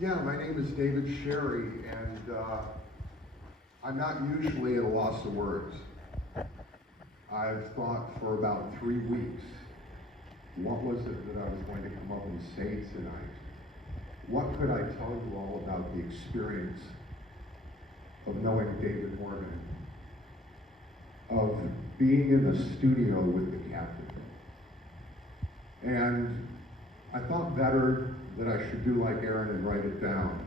Yeah, my name is David Sherry, and I'm not usually at a loss of words. I've thought for about 3 weeks, what was it that I was going to come up and say tonight? What could I tell you all about the experience of knowing David Morgan, of being in the studio with the captain? And I thought better that I should do like Aaron and write it down.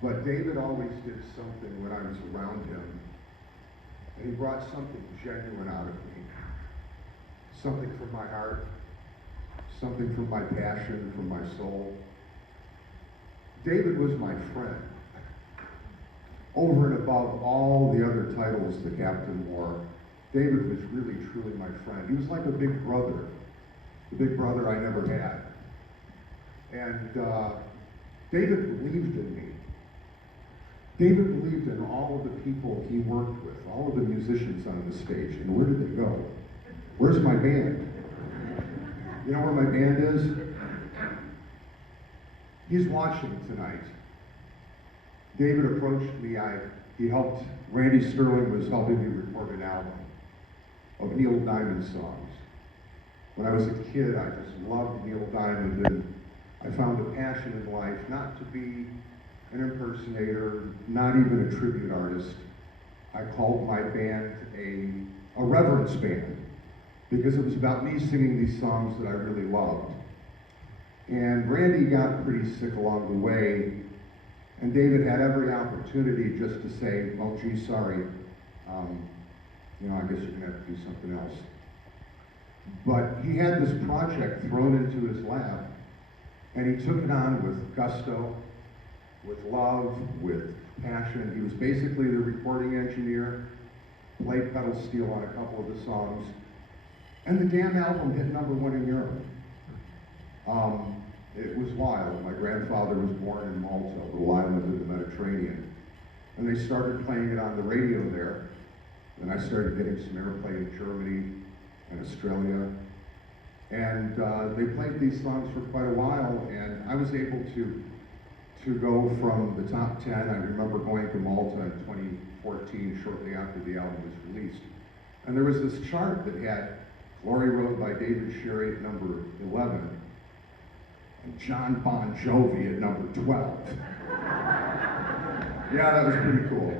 But David always did something when I was around him, and he brought something genuine out of me. Something from my heart, something from my passion, from my soul. David was my friend. Over and above all the other titles the captain wore, David was really, truly my friend. He was like a big brother, the big brother I never had. And David believed in me. David believed in all of the people he worked with, all of the musicians on the stage. And where did they go? Where's my band? You know where my band is? He's watching tonight. David approached me. Randy Sterling was helping me record an album of Neil Diamond songs. When I was a kid, I just loved Neil Diamond, and I found a passion in life not to be an impersonator, not even a tribute artist. I called my band a reverence band, because it was about me singing these songs that I really loved. And Randy got pretty sick along the way, and David had every opportunity just to say, "Oh, gee, sorry, I guess you're gonna have to do something else." But he had this project thrown into his lap, and he took it on with gusto, with love, with passion. He was basically the recording engineer, played pedal steel on a couple of the songs, and the damn album hit #1 in Europe. It was wild. My grandfather was born in Malta, a little island in the Mediterranean, and they started playing it on the radio there. And I started getting some airplay in Germany and Australia, and they played these songs for quite a while, and I was able to go from the top 10. I remember going to Malta in 2014, shortly after the album was released, and there was this chart that had Glory Road by David Sherry at number 11, and John Bon Jovi at number 12. Yeah, that was pretty cool.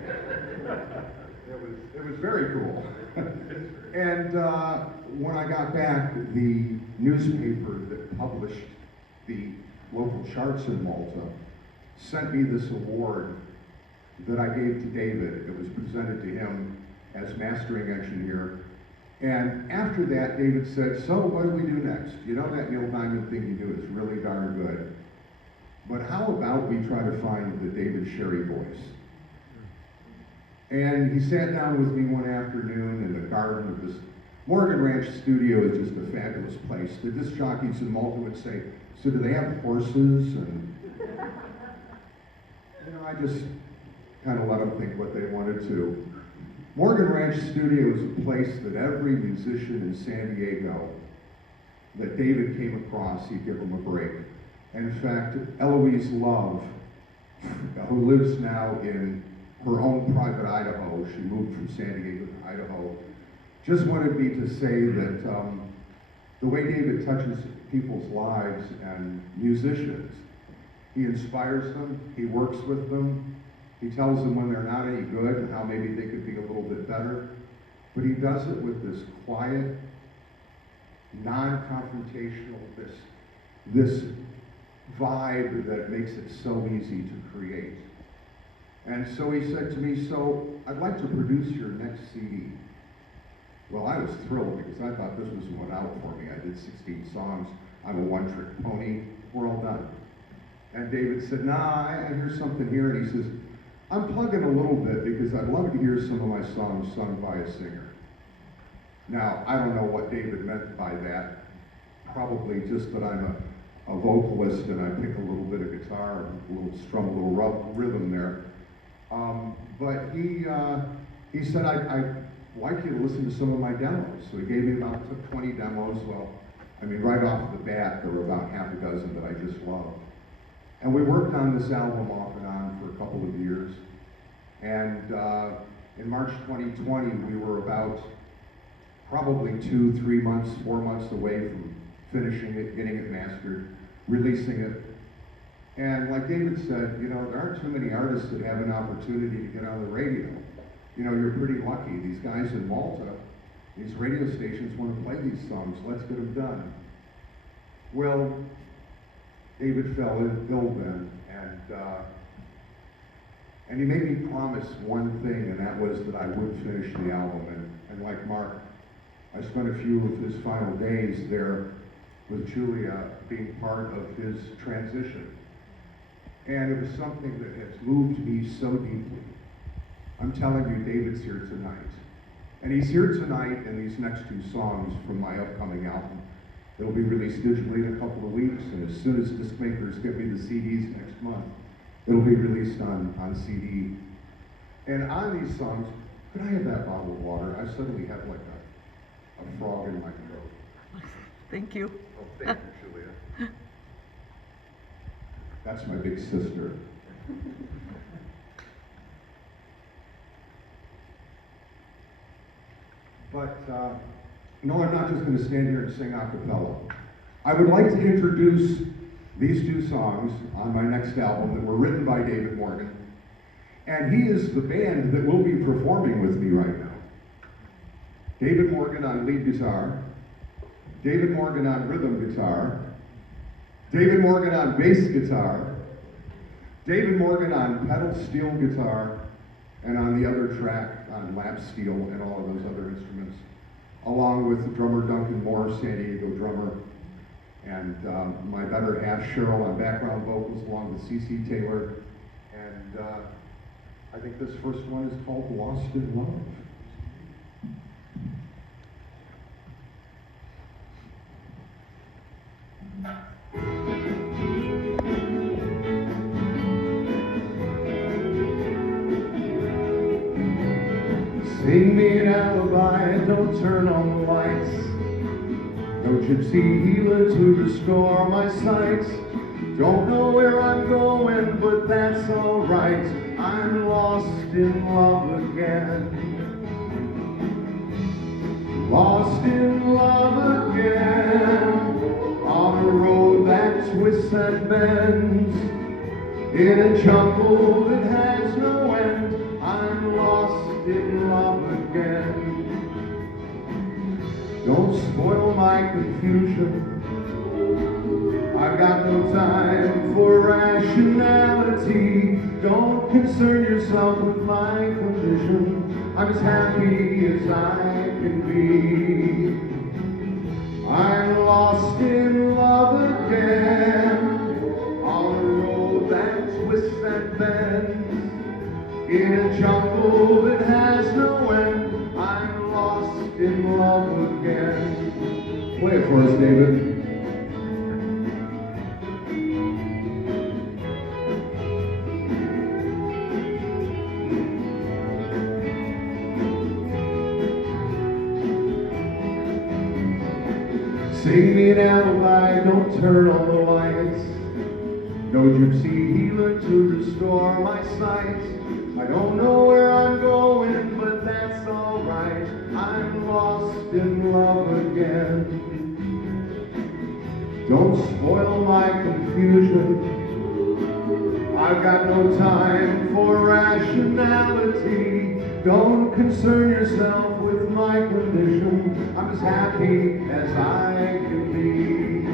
It was very cool. And when I got back, the newspaper that published the local charts in Malta sent me this award that I gave to David. It was presented to him as mastering engineer. And after that, David said, "So what do we do next? You know that Neil Diamond thing you do is really darn good. But how about we try to find the David Sherry voice?" And he sat down with me one afternoon in the garden of this Morgan Ranch studio. Is just a fabulous place. The disc jockeys in Malta would say, "So do they have horses?" And I just kind of let them think what they wanted to. Morgan Ranch Studio is a place that every musician in San Diego that David came across, he'd give them a break. In fact, Eloise Love, who lives now in her own private Idaho, she moved from San Diego to Idaho, just wanted me to say that the way David touches people's lives and musicians, he inspires them, he works with them, he tells them when they're not any good and how maybe they could be a little bit better, but he does it with this quiet, non-confrontational, this vibe that makes it so easy to create. And so he said to me, "So I'd like to produce your next CD." Well, I was thrilled because I thought this was one out for me. I did 16 songs. I'm a one-trick pony. We're all done. And David said, "Nah, I hear something here." And he says, "I'm plugging a little bit because I'd love to hear some of my songs sung by a singer." Now, I don't know what David meant by that. Probably just that I'm a vocalist and I pick a little bit of guitar and strum a little rhythm there. But he said, I'd like you to listen to some of my demos. So he gave me about 20 demos. Well, right off the bat, there were about half a dozen that I just loved. And we worked on this album off and on for a couple of years. And in March 2020, we were about probably 2, 3 months, 4 months away from finishing it, getting it mastered, releasing it. And like David said, you know, there aren't too many artists that have an opportunity to get on the radio. You know, you're pretty lucky. These guys in Malta, these radio stations want to play these songs. Let's get them done. Well, David fell ill then, and he made me promise one thing, and that was that I would finish the album. And like Mark, I spent a few of his final days there with Julia, being part of his transition. And it was something that has moved me so deeply. I'm telling you, David's here tonight. And he's here tonight in these next 2 songs from my upcoming album. They'll be released digitally in a couple of weeks, and as soon as disc makers get me the CDs next month, it'll be released on CD. And on these songs, could I have that bottle of water? I suddenly have like a frog in my throat. Thank you. Oh, thank you, Julia. That's my big sister. But no, I'm not just going to stand here and sing a cappella. I would like to introduce these 2 songs on my next album that were written by David Morgan. And he is the band that will be performing with me right now. David Morgan on lead guitar, David Morgan on rhythm guitar, David Morgan on bass guitar, David Morgan on pedal steel guitar, and on the other track on lap steel and all of those other instruments, along with drummer Duncan Moore, San Diego drummer, and my better half Cheryl on background vocals, along with CeCe Taylor. And I think this first one is called Lost in Love. Sing me an alibi, don't turn on the lights. No gypsy healer to restore my sight. Don't know where I'm going, but that's alright. I'm lost in love again. Lost in love again. On a road that twists and bends. In a jungle that has no end. I'm lost in love again. Don't spoil my confusion. I've got no time for rationality. Don't concern yourself with my condition. I'm as happy as I can be. I'm lost in love again. On a road that twists and bends. In a jungle that has no end. I'm lost in love again. Play it for us, David. Sing me an alibi, don't turn on the lights. No gypsy healer to restore my sight. I don't know where I'm going, but that's alright. I'm lost in love again. Don't spoil my confusion. I've got no time for rationality. Don't concern yourself with my condition. I'm as happy as I can be.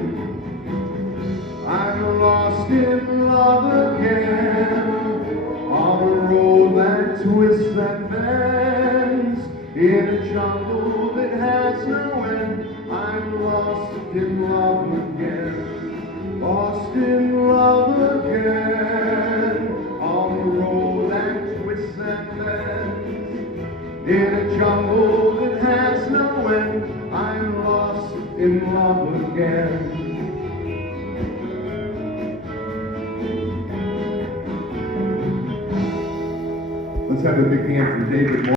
I'm lost in love again. On a road that twists and bends. In a jungle that has no end. I'm lost in love again. Lost in love again. On a road that twists and bends. In a jungle that has no end. I'm lost in love again. Let's have a big hand for David Moore.